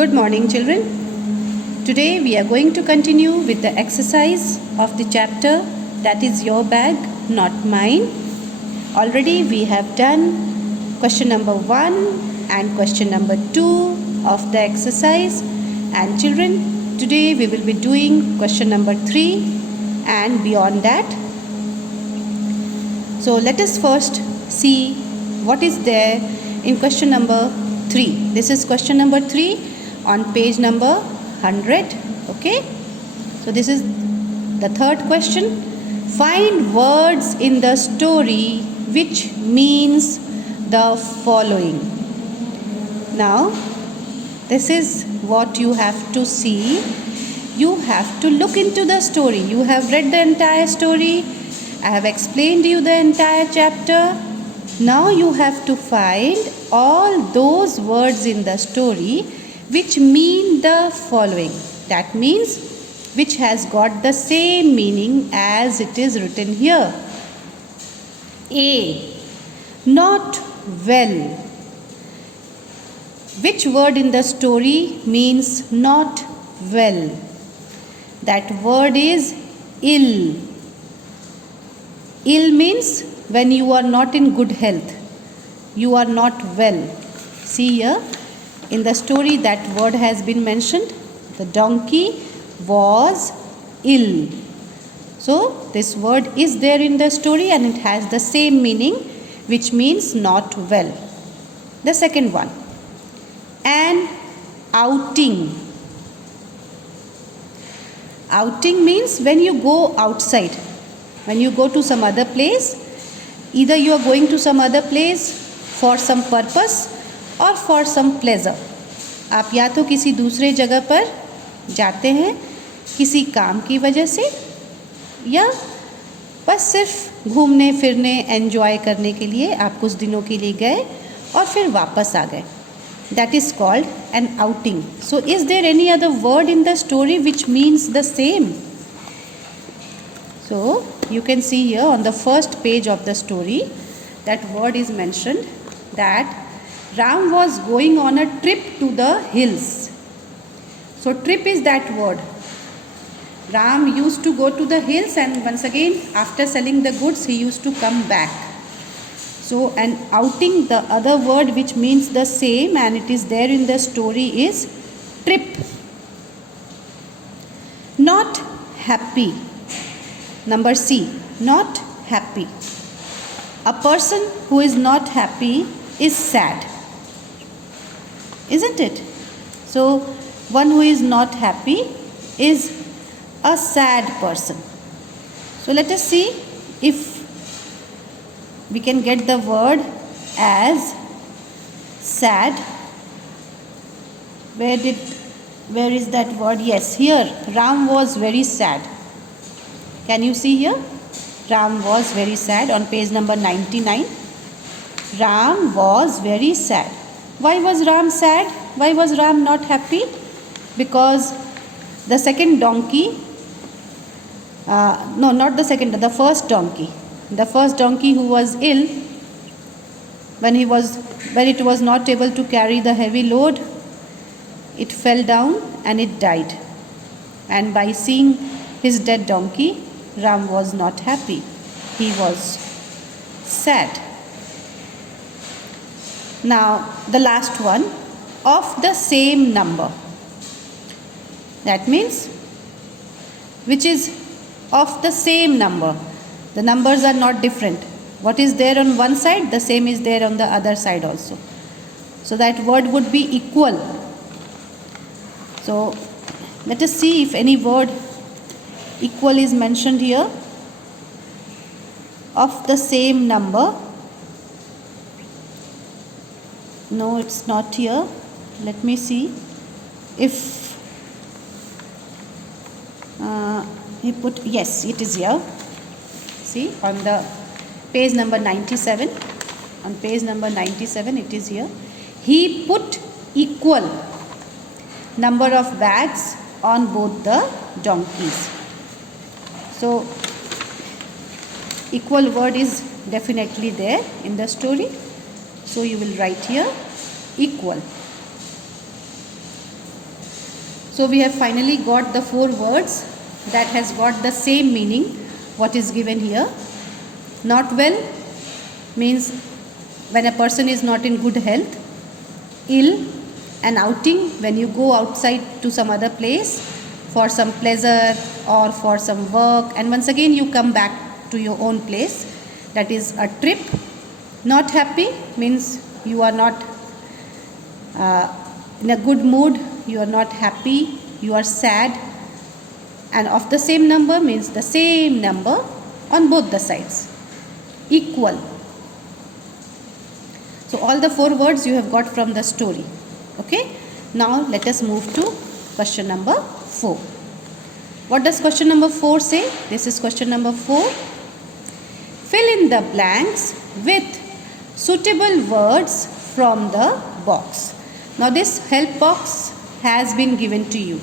Good morning, children. Today we are going to continue with the exercise of the chapter that is your bag, not mine. Already we have done question number 1 and question number 2 of the exercise. And children, today we will be doing question number 3 and beyond that. So let us first see what is there in question number 3. This is question number 3 on page number 100. Okay, so this is the third question. Find words in the story which means the following. Now this is what you have to see. You have to look into the story. You have read the entire story. I have explained you the entire chapter. Now you have to find all those words in the story which mean the following. That means which has got the same meaning as it is written here. A. Not well. Which word in the story means not well? That word is ill. Ill means when you are not in good health. You are not well. See here. In the story that word has been mentioned. The donkey was ill. So this word is there in the story and it has the same meaning, which means not well. The second one. An outing. Outing means when you go outside. When you go to some other place. Either you are going to some other place for some purpose और for some pleasure. आप या तो किसी दूसरे जगह पर जाते हैं किसी काम की वजह से या बस सिर्फ घूमने फिरने एंजॉय करने के लिए आप कुछ दिनों के लिए गए और फिर वापस आ गए. That is called an outing. So is there any other word in the story which means the same? So you can see here on the first page of the story that word is mentioned that Ram was going on a trip to the hills. So trip is that word. Ram used to go to the hills and once again after selling the goods he used to come back. So an outing, the other word which means the same and it is there in the story is trip. Not happy. Number C, not happy. A person who is not happy is sad. Isn't it? So, one who is not happy is a sad person. So, let us see if we can get the word as sad. Where is that word? Yes, here. Ram was very sad. Can you see here? Ram was very sad on page number 99. Ram was very sad. Why was Ram sad? Why was Ram not happy? Because the second donkey, no, not the second, the first donkey. The first donkey who was ill, when it was not able to carry the heavy load, it fell down and it died. And by seeing his dead donkey, Ram was not happy. He was sad. Now, the last one, of the same number. That means, which is of the same number. The numbers are not different. What is there on one side, the same is there on the other side also. So, that word would be equal. So, let us see if any word equal is mentioned here. Of the same number. No, it's not here. Let me see if he put, yes, it is here. See on the page number 97. On page number 97 it is here. He put equal number of bags on both the donkeys. So, equal word is definitely there in the story. So, you will write here equal. So we have finally got the 4 words that has got the same meaning what is given here. Not well means when a person is not in good health. Ill, an outing, when you go outside to some other place for some pleasure or for some work, and once again you come back to your own place. That is a trip. Not happy means you are not in a good mood, you are not happy, you are sad. And of the same number means the same number on both the sides. Equal. So all the 4 words you have got from the story. Okay. Now let us move to question number 4. What does question number 4 say? This is question number 4. Fill in the blanks with suitable words from the box. Now this help box has been given to you.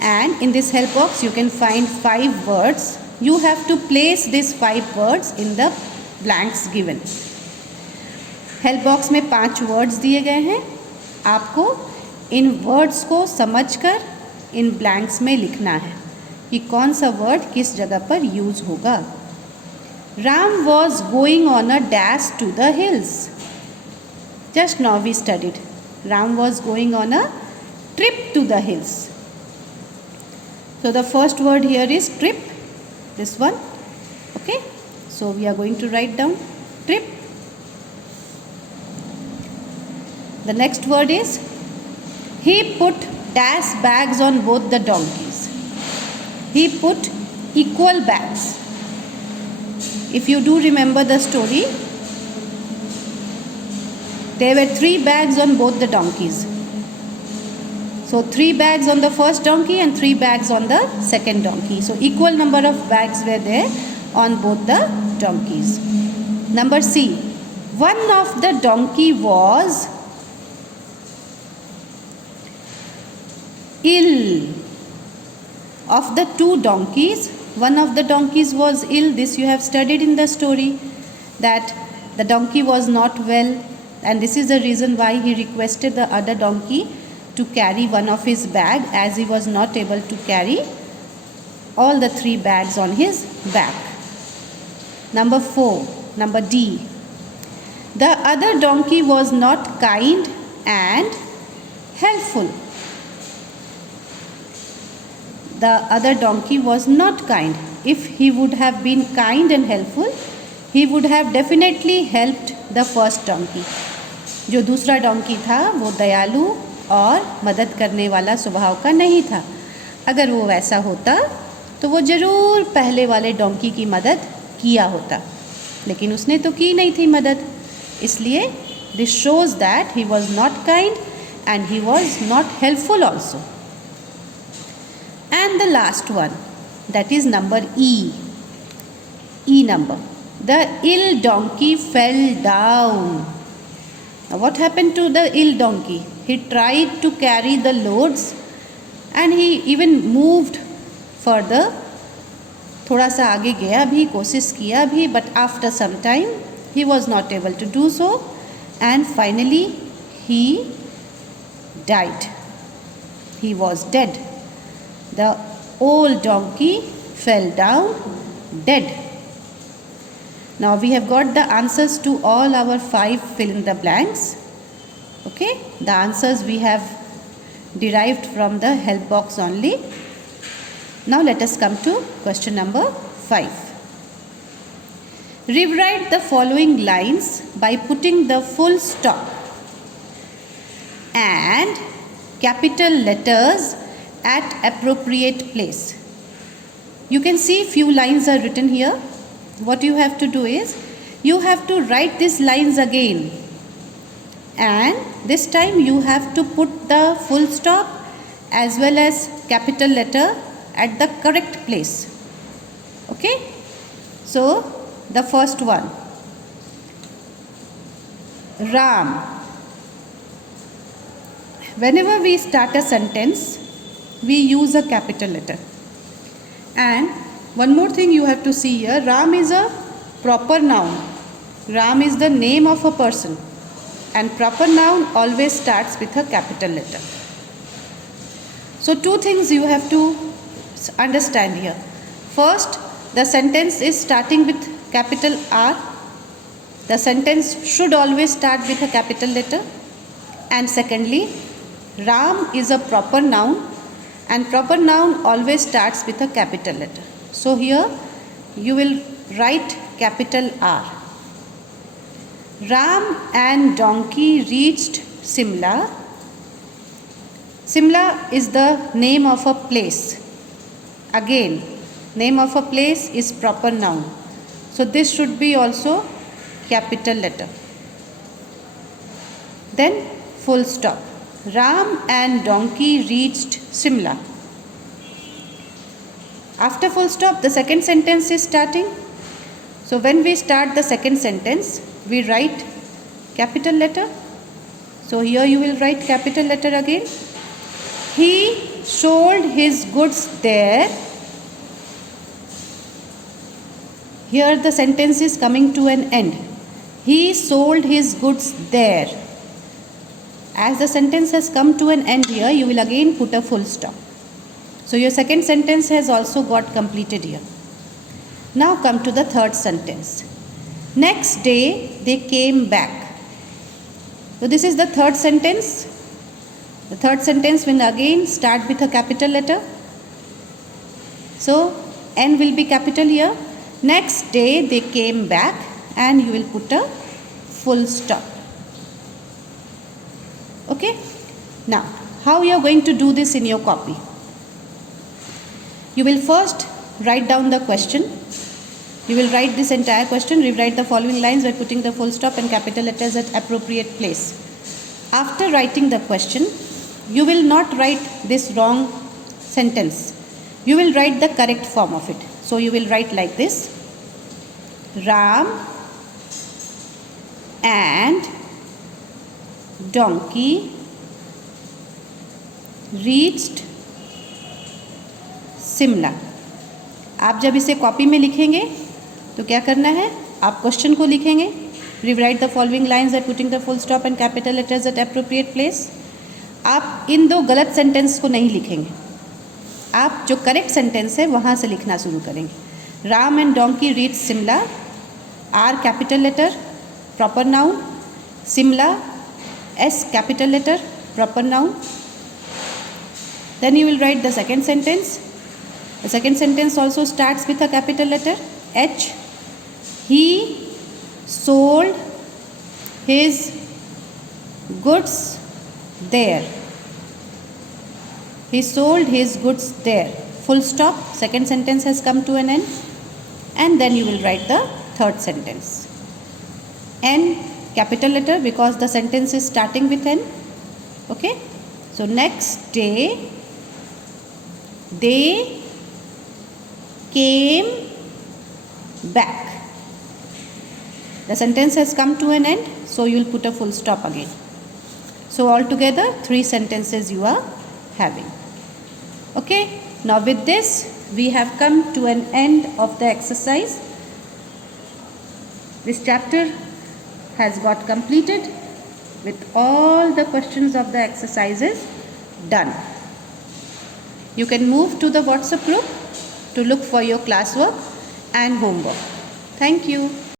And in this help box you can find 5 words. You have to place these 5 words in the blanks given. Help box में 5 words दिए गए हैं. आपको इन words को समझकर इन blanks में लिखना है कि कौन सा वर्ड किस जगह पर यूज़ होगा. Ram was going on a dash to the hills. Just now we studied. Ram was going on a trip to the hills. So the first word here is trip, this one. Okay, so we are going to write down trip. The next word is he put dash bags on both the donkeys. He put equal bags. If you do remember the story, there were 3 bags on both the donkeys. So 3 bags on the first donkey and 3 bags on the second donkey. So equal number of bags were there on both the donkeys. Number C. One of the donkey was ill. Of the 2 donkeys, one of the donkeys was ill. This you have studied in the story, that the donkey was not well, and this is the reason why he requested the other donkey to carry one of his bag, as he was not able to carry all the 3 bags on his back. Number 4, number D. The other donkey was not kind and helpful. The other donkey was not kind. If he would have been kind and helpful, he would have definitely helped the first donkey. जो दूसरा donkey था वो दयालु और मदद करने वाला स्वभाव का नहीं था. अगर वो वैसा होता तो वो ज़रूर पहले वाले डोंकी की मदद किया होता, लेकिन उसने तो की नहीं थी मदद. इसलिए this shows that he was not kind and he was not helpful also. And the last one, that is number E. E number. The ill donkey fell down. Now what happened to the ill donkey? He tried to carry the loads and he even moved further. थोड़ा सा आगे गया भी, कोशिश किया भी, but after some time he was not able to do so and finally he died. He was dead. The old donkey fell down dead. Now we have got the answers to all our 5 fill in the blanks. Okay, the answers we have derived from the help box only. Now let us come to question number 5. Rewrite the following lines by putting the full stop and capital letters at appropriate place. You can see few lines are written here. What you have to do is you have to write these lines again, and this time you have to put the full stop as well as capital letter at the correct place. Okay, so the first one, Ram. Whenever we start a sentence, we use a capital letter. And one more thing you have to see here, Ram is a proper noun. Ram is the name of a person, and proper noun always starts with a capital letter. So two things you have to understand here. First, the sentence is starting with capital R. The sentence should always start with a capital letter. And secondly, Ram is a proper noun, and proper noun always starts with a capital letter. So here you will write capital R. Ram and donkey reached Simla. Simla is the name of a place. Again, name of a place is proper noun. So this should be also capital letter. Then full stop. Ram and donkey reached Simla. After full stop, the second sentence is starting. So when we start the second sentence, we write capital letter. So here you will write capital letter again. He sold his goods there. Here the sentence is coming to an end. He sold his goods there. As the sentence has come to an end here, you will again put a full stop. So your second sentence has also got completed here. Now come to the third sentence. Next day they came back. So this is the third sentence. The third sentence will again start with a capital letter. So N will be capital here. Next day they came back, and you will put a full stop. Okay. Now how you are going to do this in your copy? You will first write down the question. You will write this entire question, rewrite the following lines by putting the full stop and capital letters at appropriate place. After writing the question, you will not write this wrong sentence. You will write the correct form of it. So you will write like this. Ram and donkey reached Simla. आप जब इसे copy में लिखेंगे तो क्या करना है, आप क्वेश्चन को लिखेंगे, rewrite the following lines by putting the full stop and capital letters at appropriate place. आप इन दो गलत सेंटेंस को नहीं लिखेंगे, आप जो करेक्ट सेंटेंस है वहाँ से लिखना शुरू करेंगे. Ram and donkey reach Shimla. R capital letter proper noun. Shimla S capital letter proper noun. Then you will write the second sentence. The second sentence also starts with a capital letter H. He sold his goods there. He sold his goods there. Full stop. Second sentence has come to an end. And then you will write the third sentence. N capital letter because the sentence is starting with N. Okay. So next day they came back. The sentence has come to an end, so you will put a full stop again. So altogether 3 sentences you are having. Okay, now with this we have come to an end of the exercise. This chapter has got completed with all the questions of the exercises done. You can move to the WhatsApp group to look for your classwork and homework. Thank you.